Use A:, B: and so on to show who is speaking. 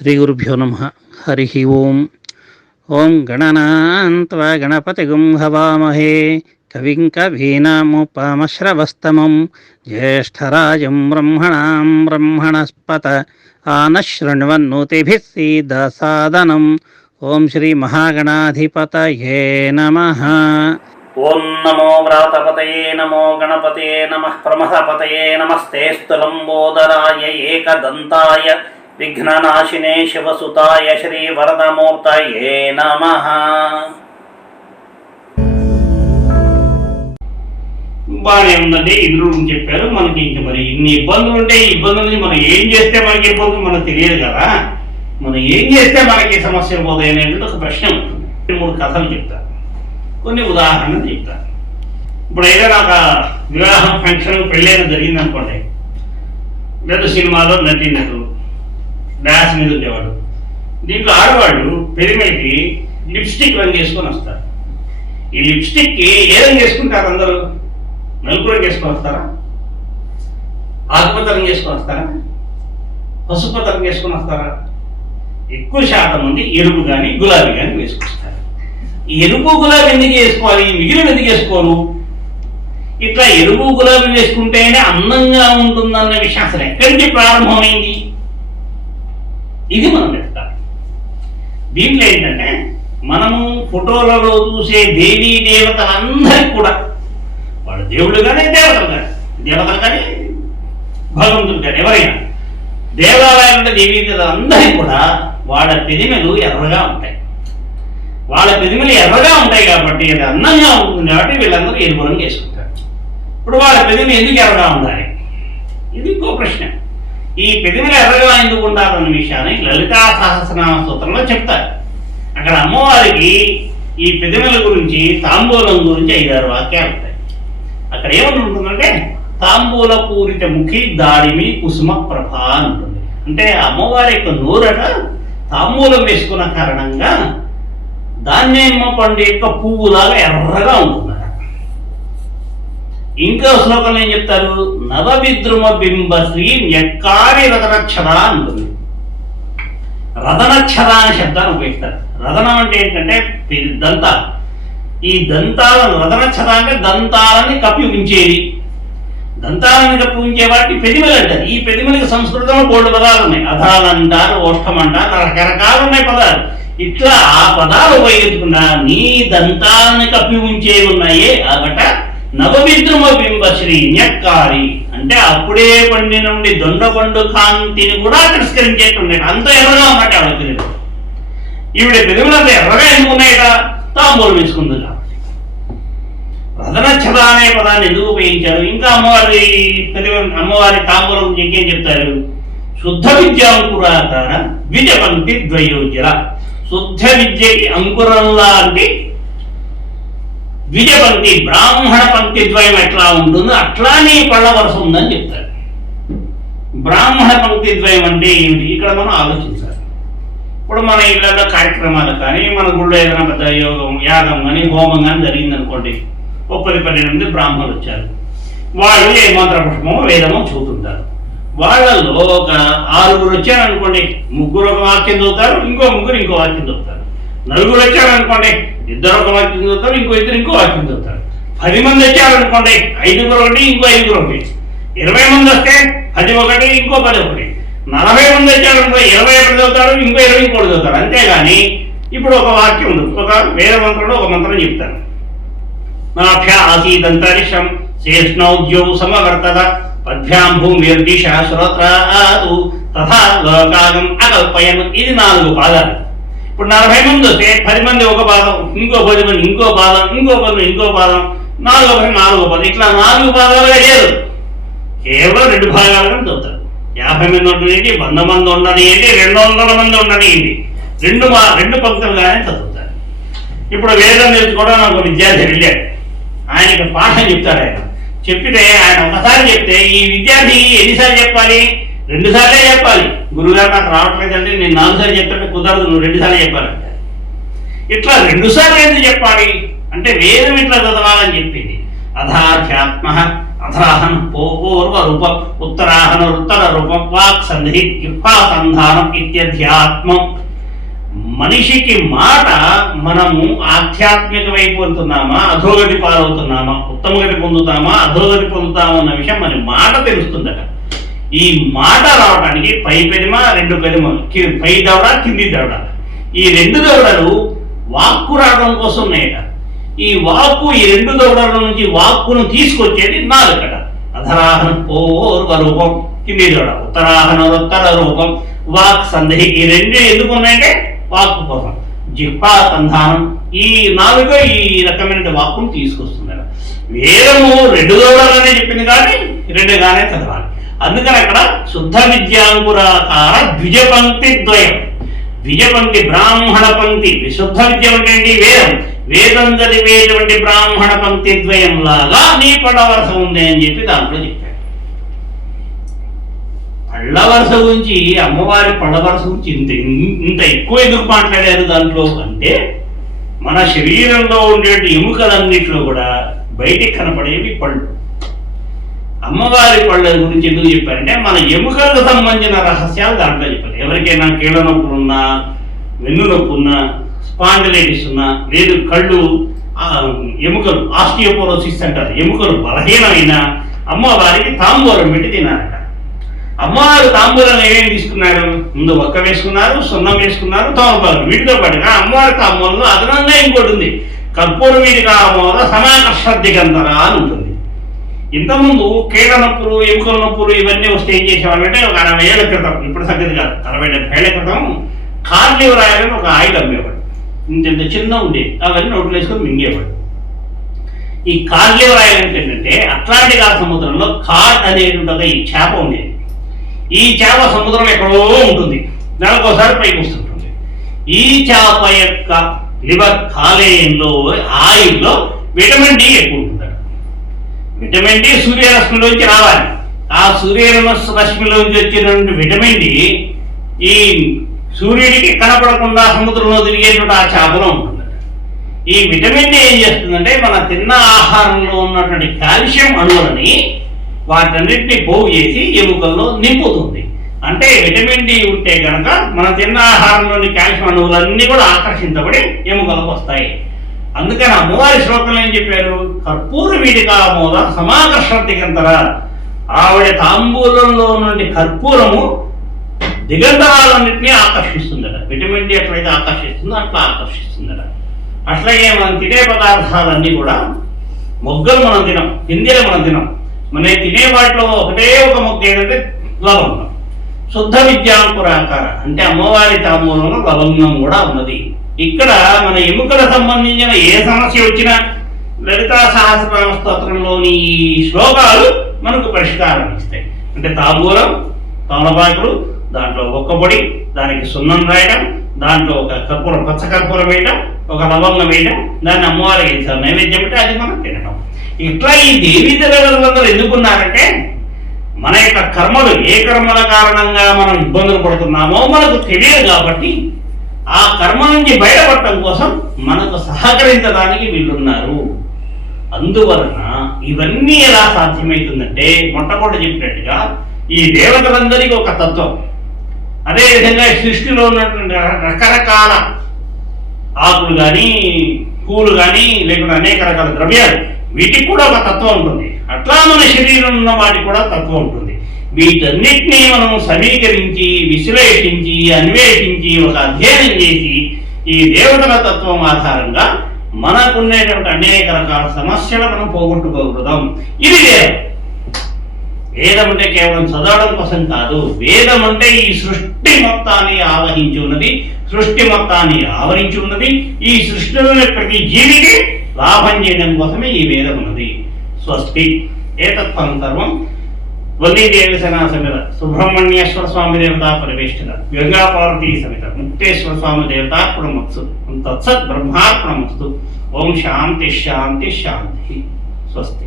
A: శ్రీ గురుభ్యో నమ హరి ఓం ఓం గణనాన్త్వ గణపతిగుం హవామహే కవిం కవీనాముపమశ్రవస్తమం జ్యేష్టరాజం బ్రహ్మణాం బ్రహ్మణస్పత ఆనశృణ్వన్నోతిభిः సీదసాదనం ఓం శ్రీ మహాగణాధిపతయే నమ ఓం నమో వ్రాతపతయే నమో గణపతే నమ ప్రమథపతయే నమస్తే స్థులంబోదరాయ ఏకదంతాయ విఘ్ననాశినే శివసుతాయ శ్రీవరదమూర్తయే నమ
B: బాగానే ఉందండి. ఇంద్రుడు అని చెప్పారు మనకి ఇంక మరి ఇన్ని ఇబ్బందులు ఉంటే ఈ ఇబ్బందుల నుంచి మనం ఏం చేస్తే మనకి ఇబ్బందులు మనకు తెలియదు కదా? మనం ఏం చేస్తే మనకి సమస్య సమస్యలు పోతాయి అనేది ఒక ప్రశ్న ఉంటుంది. మూడు కథలు చెప్తా. కొన్ని ఉదాహరణలు చెప్తా. ఇప్పుడు ఏదైనా ఒక వివాహం ఫంక్షన్ పెళ్ళైన జరిగింది అనుకోండి లేదా సినిమాలో నటినట్టు డాన్స్ మీద ఉండేవాడు దీంట్లో ఆడవాళ్ళు పెరిమైకి లిప్స్టిక్ రంగు వేసుకొని వస్తారు. ఈ లిప్స్టిక్కి ఏ రంగు వేసుకుంటారు అందరూ? నలుపు రంగు వేసుకొని వస్తారా? ఆకుపచ్చ రంగు వేసుకొని వస్తారా? పసుపు రంగు వేసుకొని వస్తారా? ఎక్కువ శాతం మంది ఎరుపు కానీ గులాబీ కానీ వేసుకొస్తారు. ఎరుపు గులాబీ ఎందుకు వేసుకోవాలి? మిగిలిన ఎందుకు వేసుకోరు? ఇట్లా ఎరుపు గులాబీ వేసుకుంటేనే అందంగా ఉంటుందన్న విషయం అసలు ఎక్కడికి ప్రారంభమైంది? ఇది మనం వెతకాలి దీంట్లో ఏంటంటే మనము ఫోటోలలో చూసే దేవీ దేవతలందరికీ కూడా వాళ్ళు దేవుడు కానీ దేవతలు కానీ దేవతలు కానీ భగవంతుడు కానీ ఎవరైనా దేవాలయంలో దేవీ దేవతలందరికీ కూడా వాళ్ళ పెదిమలు ఎర్రగా ఉంటాయి. వాళ్ళ పెదిమలు ఎర్రగా ఉంటాయి కాబట్టి అది అందంగా ఉంటుంది కాబట్టి వీళ్ళందరూ ఎరుపు రంగు వేసుకుంటారు ఇప్పుడు వాళ్ళ పెదిమలు ఎందుకు ఎర్రగా ఉండాలి? ఇది ఇంకో ప్రశ్న. ఈ పెదిమలు ఎర్రగా ఎందుకు ఉండాలన్న విషయాన్ని లలితా సహస్రనామ సూత్రంలో చెప్తారు. అక్కడ అమ్మవారికి ఈ పెదిమల గురించి తాంబూలం గురించి ఐదారు వాక్యాలు ఉంటాయి. అక్కడ ఏమని ఉంటుందంటే తాంబూల పూరిత ముఖి దాడిమి కుసుమ ప్రభ అంటుంది. అంటే అమ్మవారి యొక్క నోరట తాంబూలం వేసుకున్న కారణంగా ధాన్యమ్మ పండు యొక్క పువ్వులాగా ఎర్రగా ఉంటుంది. ఇంకో శ్లోకంలో ఏం చెప్తారు? నవవిద్రుమ బింబ శ్రీ ఎక్కారి రథనక్షర అంటుంది రథనక్షర అనే శబ్దాన్ని ఉపయోగిస్తారు. రథనం అంటే ఏంటంటే దంత. దంతాలు ఈ దంతాలను రథనక్షర అంటే దంతాలని కప్పి ఉంచేది దంతాలను కప్పి ఉంచే వాటిని పెదిమలు అంటారు. ఈ పెదిమలకి సంస్కృతంలో బోర్డు పదాలు ఉన్నాయి. అధాలు అంటారు ఓష్టం అంటారు రకరకాలు ఉన్నాయి పదాలు. ఇట్లా ఆ పదాలు ఉపయోగించుకున్నా నీ దంతాలను కప్పి ఉంచేవి ఉన్నాయే అవట నవవిద్రుమ బింబ శ్రీ న్యక్కారి అంటే అప్పుడే పండిన నుండి దొండపండు కాంతిని కూడా తిరస్కరించేట్టున్నాడు. అంత ఎర్రగా ఉన్నట్టు ఆవిడ ఈవిడ పెదవులు అంత ఎర్రగా ఎందుకు ఉన్నాయట? తాంబూలం వేసుకుంది కాబట్టి రథనక్షత అనే పదాన్ని ఎందుకు ఉపయోగించారు? ఇంకా అమ్మవారి పెదవి అమ్మవారి తాంబూలం ఇంకేం చెప్తారు? శుద్ధ విద్య అంకురాకార విజ పంక్తి ద్వయోజర శుద్ధ విద్యకి అంకురం లాంటి ద్విజ పంక్తి బ్రాహ్మణ పంక్తి ద్వయం ఎట్లా ఉంటుందో అట్లానే పళ్ళ వరుస ఉందని చెప్తారు. బ్రాహ్మణ పంక్తి ద్వయం అంటే ఏమిటి? ఇక్కడ మనం ఆలోచించాలి. ఇప్పుడు మన ఇళ్ళలో కార్యక్రమాలు కానీ మన గుళ్ళో ఏదైనా పెద్ద యోగం యాగం కానీ హోమం కానీ జరిగింది అనుకోండి ఒక పది పన్నెండు మంది బ్రాహ్మణులు వచ్చారు. వాళ్ళు ఏ మంత్ర పుష్పమో వేదమో చూపుతుంటారు వాళ్ళల్లో ఒక ఆరుగురు వచ్చారనుకోండి ముగ్గురు ఒక వాక్యం చదువుతారు ఇంకో ముగ్గురు ఇంకో వాక్యం చదువుతారు. నలుగురు వచ్చారనుకోండి ఇద్దరు ఒక వాక్యం చదువుతారు ఇంకో ఇద్దరు ఇంకో వాక్యం చదువుతారు. పది మంది వచ్చారు అనుకోండి ఐదుగురు ఒకటి ఇంకో ఐదుగురు ఒకటి. ఇరవై మంది వస్తే పది ఒకటి ఇంకో పది ఒకటి. నలభై మంది వచ్చారనుకో ఇరవై ఒకటి చదువుతారు ఇంకో ఇరవై ఇంకోటి చదువుతారు. అంతేగాని ఇప్పుడు ఒక వాక్యం ఉంది. ఒక వేరే మంత్రంలో ఒక మంత్రం చెప్తాను నాభ్య ఆసీదంతరిషం శేష్ణౌద్యౌ సమవర్తత పద్భ్యాం భూమిర్దిశ శ్రోత్రాదు తథా లోకాగం అకల్పయను. ఇది నాలుగు పాదాలు. ఇప్పుడు నలభై మంది వస్తే పది మంది ఒక పాదం ఇంకో పది మంది ఇంకో పాదం ఇంకో పది ఇంకో పాదం నాలుగో పది నాలుగో పాదం. ఇట్లా నాలుగు పాదాలుగా లేదు కేవలం రెండు భాగాలుగా చదువుతారు. యాభై మంది ఉండనియండి వంద మంది ఉండనియండి రెండు వందల మంది ఉండనియండి రెండు మా రెండు పంక్తులుగానే చదువుతారు. ఇప్పుడు వేదం నేర్చుకోవడం ఒక విద్యార్థి వెళ్ళాడు. ఆయనకి పాఠం చెప్తాడు ఆయన. చెప్పితే ఆయన ఒకసారి చెప్తే ఈ విద్యార్థి ఎన్నిసార్లు చెప్పాలి? రెండు సార్లే చెప్పాలి. గురుగారు నాకు రావట్లేదంటే నేను నాలుగుసార్లు చెప్తుంటే కుదరదు నువ్వు రెండుసార్లు చెప్పాలంటే ఇట్లా రెండుసార్లు ఎందుకు చెప్పాలి? అంటే వేదం ఇట్లా చదవాలని చెప్పింది. అధాధ్యాత్మ అధరాహన పూర్వ రూపం ఉత్తరాహన ఉత్తర రూపం వాక్ సంధి సంధానం ఇత్యధ్యాత్మం. మనిషికి మాట మనము ఆధ్యాత్మిక వైపు వెళ్తున్నామా అధోగతి పాలవుతున్నామా ఉత్తమగతి పొందుతామా అధోగతి పొందుతామా అన్న విషయం మన మాట తెలుస్తుందట. ఈ మాట రావడానికి పై పెదిమ రెండు పెదిమ పై దవడ కింది దవడ. ఈ రెండు దవడలు వాక్కు రావడం కోసం ఉన్నాయట ఈ వాక్కు ఈ రెండు దవడల నుంచి వాక్కును తీసుకొచ్చేది నాలుగట. అధరాహన పూర్వ రూపం కింది దవడ ఉత్తరాహన ఉత్తర రూపం. వాక్ సందేహి ఈ రెండు ఎందుకు ఉన్నాయంటే వాక్కు కోసం. జిహ్వా సంధానం ఈ నాలుగు ఈ రకమైన వాక్కును తీసుకొస్తున్నారు వేదము రెండు దవడాలనే చెప్పింది కానీ రెండుగానే చదవాలి. అందుకని అక్కడ శుద్ధ విద్యాంకురాకార ద్విజ పంక్తి ద్వయం. ద్విజ పంక్తి బ్రాహ్మణ పంక్తి. విశుద్ధ విద్య అంటే ఏంటి? వేదం. వేదం చదివేటువంటి బ్రాహ్మణ పంక్తి ద్వయం లాగా నీ పడవరస ఉంది అని చెప్పి దాంట్లో చెప్పారు పళ్ళవరస గురించి అమ్మవారి పళ్ళవరస గురించి ఇంత ఇంత ఎక్కువ ఎందుకు మాట్లాడారు దాంట్లో? అంటే మన శరీరంలో ఉండే ఎముకలన్నింటిలో కూడా బయటికి కనపడేవి పళ్ళు. అమ్మవారి పళ్ళ గురించి ఎందుకు చెప్పారంటే మన ఎముకలకు సంబంధించిన రహస్యాలు దాంట్లో చెప్పారు. ఎవరికైనా కీళ్ళ నొప్పులు ఉన్నా వెన్ను నొప్పి ఉన్నా స్పాండిలైటిస్ ఉన్నా లేదు కళ్ళు ఎముకలు ఆస్టియోపోరోసిస్ అంటారు ఎముకలు బలహీనమైన అమ్మవారికి తాంబూలం పెట్టి తినారట అమ్మవారు తాంబూలం ఏమేమి తీసుకున్నారు? ముందు ఒక్క వేసుకున్నారు సున్నం వేసుకున్నారు తాంబూలం. వీటితో పాటుగా అమ్మవారి తాంబూలంలో అదనంగా ఇంకోటి ఉంది. కర్పూర వీటిగా అమ్మవారు సమాకర్ష దిగంతరా అని ఉంటుంది. ఇంతకుముందు కీళ్ళ నొప్పులు ఎముకల నొప్పులు ఇవన్నీ వస్తే ఏం చేసేవాళ్ళంటే ఒక అరవై ఏళ్ళ క్రితం. ఇప్పుడు సంగతి కాదు. అరవై డెబ్బై ఏళ్ళ క్రితం కార్లివర్ రాయాలని అని ఒక ఆయిల్ అమ్మేవాడు. ఇంత ఇంత చిన్న ఉండేది అవన్నీ నోట్లు వేసుకొని మింగేవాడు. ఈ కార్లివర్ ఆయిల్ ఏంటంటే అట్లాంటిక్ ఆ సముద్రంలో కార్ అనేటువంటి ఒక ఈ చేప ఉండేది. ఈ చేప సముద్రంలో ఎక్కడో ఉంటుంది. నెలకోసారి పైకి వస్తుంటుంది. ఈ చేప యొక్క లివర్ కాలేయంలో ఆయిల్లో విటమిన్ డి ఎక్కువ విటమిన్ డి సూర్యరశ్మిలోంచి రావాలి. ఆ సూర్యరశ్మిలోంచి వచ్చినటువంటి విటమిన్ డి ఈ సూర్యుడికి కనపడకుండా సముద్రంలో తిరిగేటువంటి ఆ చేపలో ఉంటుంది. ఈ విటమిన్ డి ఏం చేస్తుందంటే మన తిన్న ఆహారంలో ఉన్నటువంటి కాల్షియం అణువులని వాటన్నిటిని పోగు చేసి ఎముకల్లో నింపుతుంది. అంటే విటమిన్ డి ఉంటే కనుక మనం తిన్న ఆహారంలోని కాల్షియం అణువులన్నీ కూడా ఆకర్షించబడి ఎముకలకు వస్తాయి. అందుకని అమ్మవారి శ్లోకంలో ఏం చెప్పారు? కర్పూర వీటికా మూల సమాకర్షణ దిగంతర ఆవిడ తాంబూలంలో నుండి కర్పూరము దిగంతరాలన్నింటినీ ఆకర్షిస్తుందట. విటమిన్ డి ఎట్లయితే ఆకర్షిస్తుందో అట్లా ఆకర్షిస్తుందట. అట్లాగే మనం తినే పదార్థాలన్నీ కూడా మొగ్గలు మనం తినం పిందెలు మనం తినం. మన తినే వాటిలో ఒకటే ఒక మొగ్గ ఏంటంటే లవంగం. శుద్ధ విద్యాంకురాకార అంటే అమ్మవారి తాంబూలంలో లవంగం కూడా ఉన్నది. ఇక్కడ మన ఎముకల సంబంధించిన ఏ సమస్య వచ్చినా లలితా సహస్రనామ స్తోత్రంలోని శ్లోకాలు మనకు పరిష్కారం ఇస్తాయి. అంటే తాంబూలం తమలపాకుడు దాంట్లో ఒక్క పొడి దానికి సున్నం రాయడం దాంట్లో ఒక కర్పూరం పచ్చ కర్పూరం వేయడం ఒక లవంగం వేయడం దాన్ని అమ్మవారికి ఇచ్చారు నైవేద్యం అంటే అది మనం తినడం ఇట్లా ఈ దేవీ దేవతలందరూ ఎందుకున్నారంటే మన యొక్క కర్మలు ఏ కర్మల కారణంగా మనం ఇబ్బందులు పడుతున్నామో మనకు తెలియదు కాబట్టి ఆ కర్మ నుంచి బయటపడటం కోసం మనకు సహకరించడానికి వీళ్ళున్నారు. అందువలన ఇవన్నీ ఎలా సాధ్యమవుతుందంటే మొట్టమొదటి చెప్పినట్టుగా ఈ దేవతలందరికీ ఒక తత్వం. అదేవిధంగా సృష్టిలో ఉన్నటువంటి రకరకాల ఆకులు కానీ పూలు కానీ లేకుండా అనేక రకాల ద్రవ్యాలు వీటికి కూడా ఒక తత్వం ఉంటుంది. అట్లా మన శరీరం ఉన్న వాటికి కూడా తత్వం ఉంటుంది. వీటన్నిటినీ మనం సమీకరించి విశ్లేషించి అన్వేషించి ఒక అధ్యయనం చేసి ఈ దేవతల తత్వం ఆధారంగా మనకున్నటువంటి అనేక రకాల సమస్యలు మనం పోగొట్టుకోగలుగుతాం. ఇది వేదం. వేదం అంటే కేవలం చదవడం కోసం కాదు వేదం అంటే ఈ సృష్టి మొత్తాన్ని ఆవహించి ఉన్నది సృష్టి మొత్తాన్ని ఆవరించి ఉన్నది. ఈ సృష్టిలోని ప్రతి జీవికి లాభం చేయడం కోసమే ఈ వేదం ఉన్నది. స్వస్తి. ఏతత్వం సర్వం వల్లీదేవి సేనా సమేత సుబ్రహ్మణ్యేశ్వర స్వామి దేవత పరివేష్టిత గంగా పార్వతీ సమేత ముక్తేశ్వర స్వామి దేవత దేవతార్పణమత్సు తత్సత్ బ్రహ్మార్పణమస్తు ఓం శాంతి శాంతి శాంతి. స్వస్తి.